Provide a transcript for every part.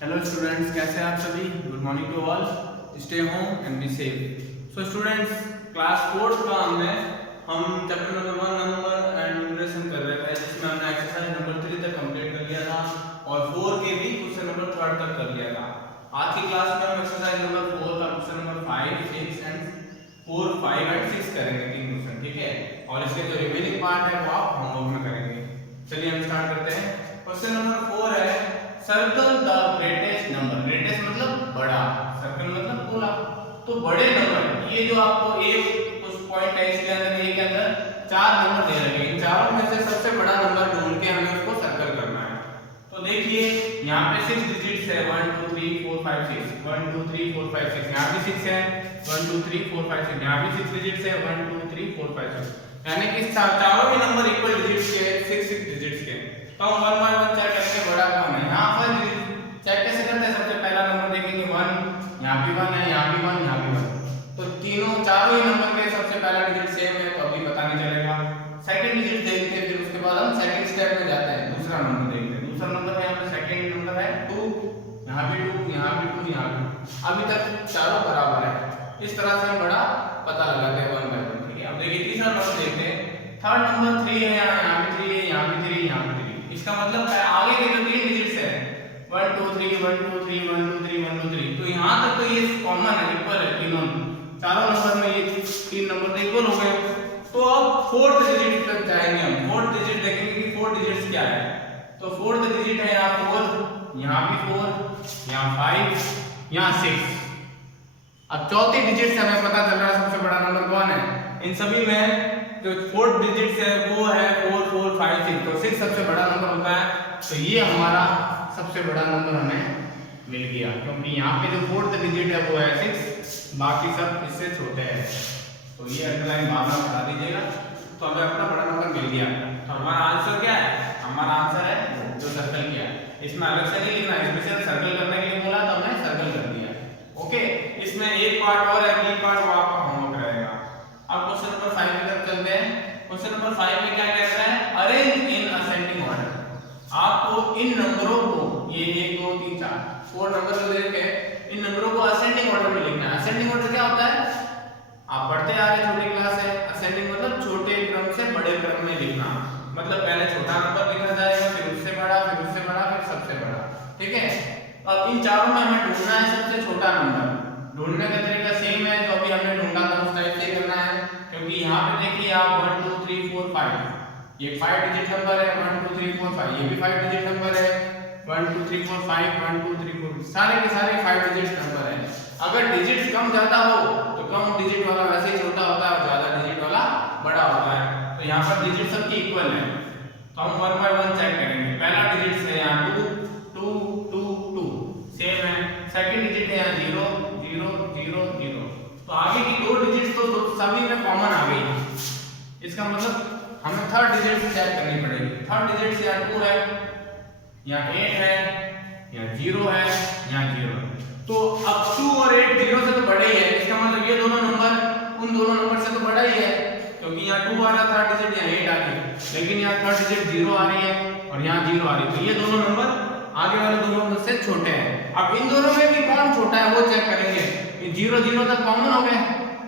Hello students, कैसे हैं आप सभी। Good morning to all. Stay home and be safe. So students, class 4 का हम chapter number 1 number and numeration कर रहे थे, जिसमें हमने एक्सरसाइज नंबर 3 तक कंप्लीट कर लिया था और 4 के भी क्वेश्चन नंबर 3 तक कर लिया था। आज की क्लास में हम एक्सरसाइज नंबर 4 का क्वेश्चन नंबर 5, 6 एंड 4, 5 एंड 6 करेंगे, 3 क्वेश्चन, ठीक है। और इसके जो रिमेनिंग पार्ट है वो आप होमवर्क में करेंगे। चलिए हम स्टार्ट करते हैं। क्वेश्चन नंबर 4 है, circle the greatest number. Greatest मतलब बड़ा, सर्कल मतलब गोला। तो बड़े नंबर, ये जो आपको एक कुछ पॉइंट है इसके अंदर, ये के अंदर 4 नंबर दे रखे हैं। इन चारों में से सबसे बड़ा नंबर ढूंढ के हमें उसको सर्कल करना है। तो देखिए यहाँ पे 6 डिजिट्स है, 1 2 3 4 5 6, 1 2 3 4 5 6। यहाँ भी 6 है, 1 2 3 4 5 6। यहाँ भी 6 डिजिट्स है, 1 2 3 4 5 6। यानी कि चारों ही नंबर इक्वल डिजिट्स के, 6 डिजिट्स के। तो हम 1 बाय 1 चेक करेंगे बड़ा कौन है। यहाँ पर चेक कैसे करते हैं, सबसे पहला नंबर देखेंगे 1, यहाँ भी 1 है, यहाँ भी 1, यहाँ भी 1। तो चारों ही नंबर के सबसे पहला डिजिट सेम है, तो अभी पता नहीं चलेगा। सेकंड डिजिट देखते हैं, फिर उसके बाद हम सेकंड स्टेप में जाते हैं, दूसरा नंबर देखते हैं। दूसरा नंबर है यहाँ पे, सेकंड नंबर है 2, यहाँ भी 2, यहाँ भी 2, यहाँ भी। अभी तक चारों बराबर है। इस तरह से हम बड़ा पता लगाते हैं 1 बाय 1, ठीक है। अब देखिए तीसरा नंबर देखते हैं। थर्ड नंबर 3 है, यहाँ भी 3 है, यहाँ भी 3, यहाँ भी 3। इसका मतलब आगे के जो 3 डिजिट्स है 1 2 3 1 2 3 1 2 3 1 2 3, तो यहाँ तक तो ये कॉमन है, इक्वल है तीनों। चारों नंबर में ये 3 नंबर तो इक्वल हो गए। तो अब फोर्थ डिजिट तक जाएंगे हम। फोर्थ डिजिट देखेंगे कि फोर्थ डिजिट्स क्या है। तो फोर्थ डिजिट है यहाँ 4, यहाँ भी 4, यहाँ 5, यहाँ 6। अब चौथी डिजिट से हमें पता चल रहा है सबसे बड़ा नंबर कौन है। इन सभी में जो फोर्थ डिजिट है वो है 4 4 5 6, तो 6 सबसे बड़ा नंबर होता है। तो ये हमारा सबसे बड़ा नंबर हमें मिल गया, क्योंकि यहाँ पे जो फोर्थ डिजिट है वो है 6, बाकी सब इससे छोटे हैं। तो ये अंडरलाइन बाद में बता दीजिएगा। तो हमें अपना बड़ा नंबर मिल गया। तो हमारा आंसर क्या है, हमारा आंसर है जो सर्कल किया है। इसमें अलग से नहीं लिखना, स्पेशल सर्कल करने के लिए बोला तो हमने सर्कल कर दिया। ओके, इसमें एक पार्ट और है, बी पार्ट, वो आपका होमवर्क रहेगा। अब क्वेश्चन नंबर 5 की तरफ चलते हैं। क्वेश्चन नंबर 5 में क्या कहता है, अरेंज इन असेंडिंग ऑर्डर। आपको इन नंबरों को, ये 1 2 3 4 4 नंबर जो दे रखे हैं, इन नंबरों को असेंडिंग ऑर्डर में लिखना है। असेंडिंग ऑर्डर क्या होता है, आप पढ़ते आ रहे छोटी क्लास है। असेंडिंग मतलब छोटे क्रम से बड़े क्रम में लिखना। मतलब पहले छोटा नंबर लिखा जाएगा, फिर उससे बड़ा, फिर उससे बड़ा, फिर सबसे बड़ा, ठीक है। अब इन चारों में हमें ढूंढना है सबसे छोटा नंबर। ढूंढने का तरीका सेम है जो अभी हमने ढूंढा था, उस टाइप से करना है। क्योंकि यहाँ पे देखिए आप 1 2 3 4 5, ये 5 डिजिट नंबर है। 1 2 3 4 5, ये भी 5 डिजिट नंबर है। 1 2 3 4 5, 1 2 3 4, सारे के सारे 5 डिजिट नंबर है। अगर डिजिट कम ज्यादा हो तो कम डिजिट वाला वैसे ही छोटा होता है और ज्यादा डिजिट वाला बड़ा होता है। तो यहाँ पर डिजिट सबकी इक्वल है। तो हम 1 बाय 1 चेक करेंगे। पहला डिजिट है यहाँ 2 2 2 2, सेम है। सेकंड डिजिट है यहाँ 0 0 0 0। तो आगे की 2 डिजिट्स तो सभी में कॉमन आ गई। इसका मतलब हमें थर्ड डिजिट चेक करनी पड़ेगी। थर्ड डिजिट यहाँ 2 है, यहाँ 8 है, यहाँ 0 है, यहाँ 0 है। तो अब 2 और 8 0 से तो बड़े ही है। इसका मतलब ये दोनों नंबर उन दोनों नंबर से तो बड़ा ही है, क्योंकि यहाँ 2 आ रहा थर्ड डिजिट, यहाँ 8 आ रही, लेकिन यहाँ थर्ड डिजिट 0 आ रही है और यहाँ 0 आ रही है। तो ये दोनों नंबर आगे वाले दोनों नंबर से छोटे हैं। अब इन दोनों में भी कौन छोटा है वो चेक करेंगे। ये 0 0 तक कॉमन हो गए,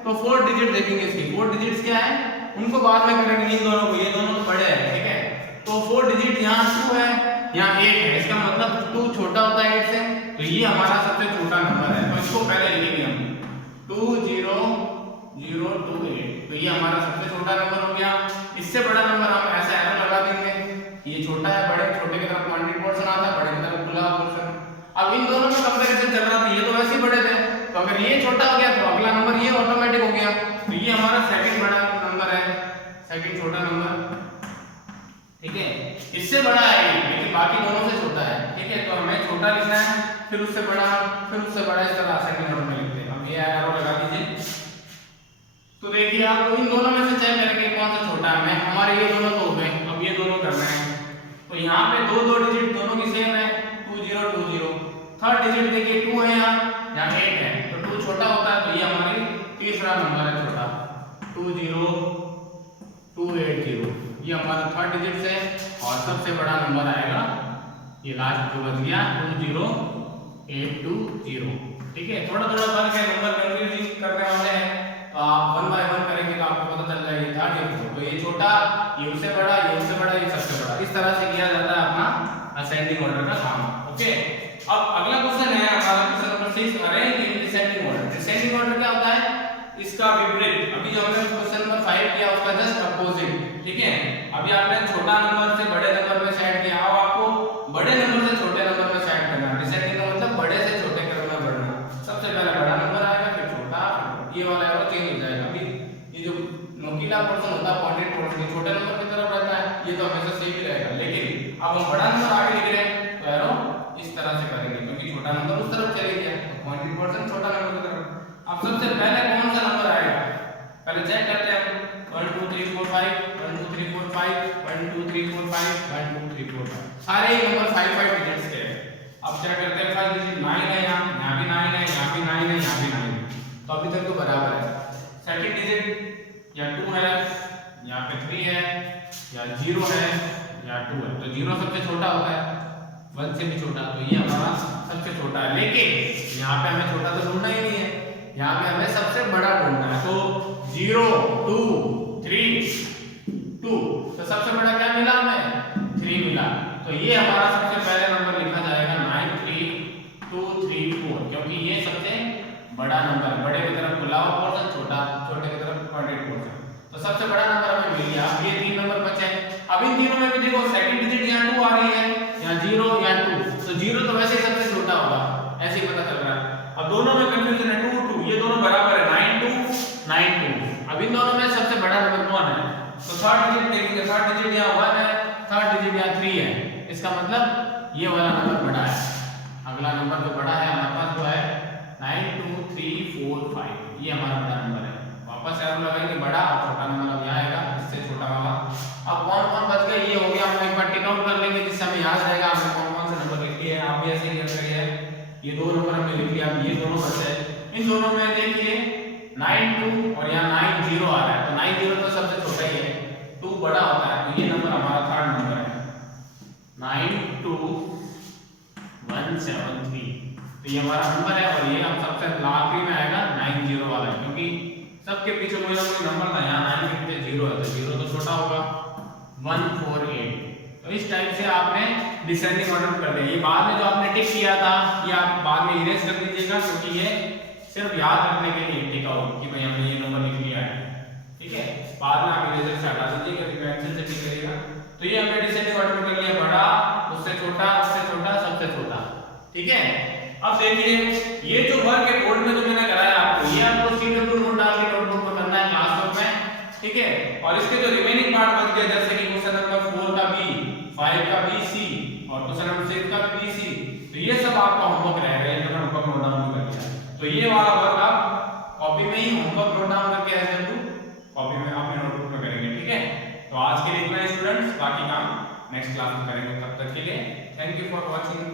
तो 4 डिजिट देखेंगे। इसकी 4 डिजिट्स क्या है उनको बाद में करेंगे। इन दोनों को, ये दोनों बड़े हैं, ठीक है। तो 4 डिजिट यहाँ 2 है, यहाँ 8 है। इसका मतलब 2 छोटा होता है 8 से, तो ये हमारा सबसे छोटा नंबर है। तो इसको पहले लिखेंगे हम 2 0 0 2 8। तो ये हमारा सबसे छोटा नंबर हो गया। इससे बड़ा नंबर हम ऐसा एरो लगा देंगे। ये छोटा है, बड़े छोटे की तरफ क्वांटिटी पोर्शन आता है, बड़े की तरफ खुला पोर्शन। अब इन दोनों में कंपैरिजन चल रहा था, ये तो वैसे ही बड़े थे, तो अगर ये छोटा हो गया तो अगला नंबर ये ऑटोमेटिक हो गया। तो ये हमारा सेकंड बड़ा नंबर है, सेकंड छोटा नंबर, ठीक है। इससे बड़ा है लेकिन बाकी दोनों से छोटा है, ठीक है। तो हमें छोटा लिखना है, फिर उससे बड़ा, फिर उससे बड़ा, इस तरह सेकंड नंबर में लिखते हैं। अब ये एरो लगा दीजिए। तो देखिए आप इन दोनों में से चेक करेंगे कौन सा छोटा है। हमारे ये दोनों तो हो गए, अब ये दोनों करना है। तो यहाँ पे 2 2 डिजिट दोनों की सेम है, 2 0 2 0। थर्ड डिजिट देखिए 2 है, यहाँ 8 है, तो 2 छोटा होता है। तो ये हमारी तीसरा नंबर है छोटा, 2 0 2 8 0। ये हमारा थर्ड डिजिट है। और सबसे बड़ा नंबर आएगा ये लास्ट जो बच गया 2 0 8 to 0। ठीक है, थोड़ा थोड़ा फर्क है, नंबर कंफ्यूजिंग करने वाले हैं, तो आप 1 बाय 1 करेंगे तो आपको पता चल जाएगा ये था ये फोर, तो ये छोटा, ये उससे बड़ा, ये उससे बड़ा, ये सबसे बड़ा, इस तरह से किया जाता है अपना असेंडिंग ऑर्डर का काम। ओके, अब अगला क्वेश्चन है हमारा question number 6, arrange in descending order. Descending order क्या होता है, इसका विपरीत। अभी जो हमने क्वेश्चन नंबर 5 किया उसका जस्ट अपोजिट। ठीक है, अभी आपने छोटा नंबर से बड़े नंबर में सेट किया, अब आपको बड़े नंबर से छोटे नंबर में सेट करना। डिसेंडिंग का मतलब बड़े से छोटे क्रम में बढ़ना, सबसे पहले बड़ा नंबर आएगा, फिर छोटा, ये वाला एरो चेंज हो जाएगा। अभी ये जो नोकीला पोर्शन होता है, पॉइंटेड पोर्शन, ये छोटे नंबर की तरफ रहता है, ये तो हमेशा सेम ही रहेगा, लेकिन अब हम बड़ा नंबर आगे लिख रहे हैं तो एरो इस तरह से करेंगे, क्योंकि छोटा नंबर उस तरफ चले गया, तो पॉइंटेड पोर्शन छोटा नंबर की तरफ। अब सबसे पहले कौन सा नंबर आएगा, पहले चेक करते हैं। 1 2 3 4 5 1 2 3 4 5 1 2 3 4 5 1 2 3 4 5, सारे ही नंबर 5 5 डिजिट्स के हैं। अब चेक करते हैं, फर्स्ट डिजिट 9 है, यहाँ भी 9 है, यहाँ भी 9 है, यहाँ भी 9 है, तो अभी तक तो बराबर है। सेकंड डिजिट या 2 है, यहाँ पे 3 है, या 0 है, या 2 है, तो 0 सबसे छोटा होता है, 1 से भी छोटा, तो ये हमारा सबसे छोटा है। लेकिन यहाँ पे हमें छोटा तो ढूंढना ही नहीं है, यहाँ पे हमें सबसे बड़ा ढूंढना है, तो 0 2 3 2, तो सबसे बड़ा क्या मिला हमें, 3 मिला, तो ये हमारा सबसे पहले नंबर लिखा जाएगा 9 3 2 3 4, क्योंकि ये सबसे बड़ा नंबर है, बड़े की तरफ खुला हुआ पोर्शन, छोटा छोटे की तरफ पॉइंटेड पोर्शन, तो सबसे बड़ा नंबर हमें मिल गया। अब ये 3 नंबर बचे, अब इन तीनों में भी देखो सेकंड डिजिट यहाँ 2 आ रही है, यहाँ 0 या 2, तो 0 तो वैसे ही सबसे छोटा होगा, ऐसे ही पता चल रहा है। अब दोनों में कंफ्यूजन है, 2 2, ये दोनों बराबर है, 9 2 9 2, अब इन दोनों में सबसे बड़ा नंबर कौन है, तो थर्ड डिजिट देखेंगे, थर्ड डिजिट यहाँ 1 है, थर्ड डिजिट यहाँ 3 है, इसका मतलब ये वाला नंबर बड़ा है। अगला नंबर जो बड़ा है हमारे पास वो है 9 2 3 4 5, ये हमारा बड़ा नंबर है। वापस एरो लगाएंगे, बड़ा और छोटा नंबर अब यहाँ आएगा, इससे छोटा वाला। अब कौन कौन बच गए, ये हो गया, हम एक बार टिक आउट कर लेंगे जिससे हमें याद रहेगा हमने कौन कौन से नंबर लिख लिए हैं। आप भी ऐसे ही कर करिए, ये 2 नंबर हमने लिख लिया, अब ये दोनों बचे, इन दोनों में देखिए 9 2 और यहाँ 9 0 आ रहा है, तो 9 0 तो सबसे छोटा ही है, 2 बड़ा होता है, तो ये नंबर हमारा थर्ड नंबर है 9 2 1 7 3, तो ये हमारा नंबर है, और ये हम सबसे आखिरी में आएगा 9 0 वाला, क्योंकि सबके पीछे कोई ना कोई नंबर था, यहाँ 9 के पीछे 0 है, तो 0 तो छोटा होगा। 1 4 8, तो इस टाइप से आपने डिसेंडिंग ऑर्डर कर दिया। ये बाद में जो आपने टिक किया था ये आप बाद में इरेज कर दीजिएगा, क्योंकि ये सिर्फ याद रखने के लिए टिक आउट कि भाई हमने ये नंबर लिख लिया है, ठीक है, बाद में आप इरेजर से हटा दीजिएगा, पेंसिल से टिक करिएगा। तो ये हमने डिसेंडिंग ऑर्डर कर लिया, बड़ा, उससे छोटा, सबसे छोटा, ठीक है। अब देखिए ये जो वर्क है बोर्ड में जो मैंने कराया आपको, ये आपको CW नोट डाल के नोटबुक पर करना है क्लासवर्क में, ठीक है। और इसके जो रिमेनिंग पार्ट बच गए, जैसे कि क्वेश्चन नंबर 4 का B, 5 का BC और क्वेश्चन नंबर 6 का BC, तो ये सब आपका होमवर्क रहेगा, ये मैंने होमवर्क नोट डाउन कर दिया। तो ये वाला वर्क आप कॉपी में ही होमवर्क नोट डाउन करके ऐसे कॉपी में अपने नोटबुक में करेंगे, ठीक है। तो आज के लिए इतना ही स्टूडेंट्स, बाकी काम नेक्स्ट क्लास में करेंगे, तब तक के लिए थैंक यू फॉर वॉचिंग।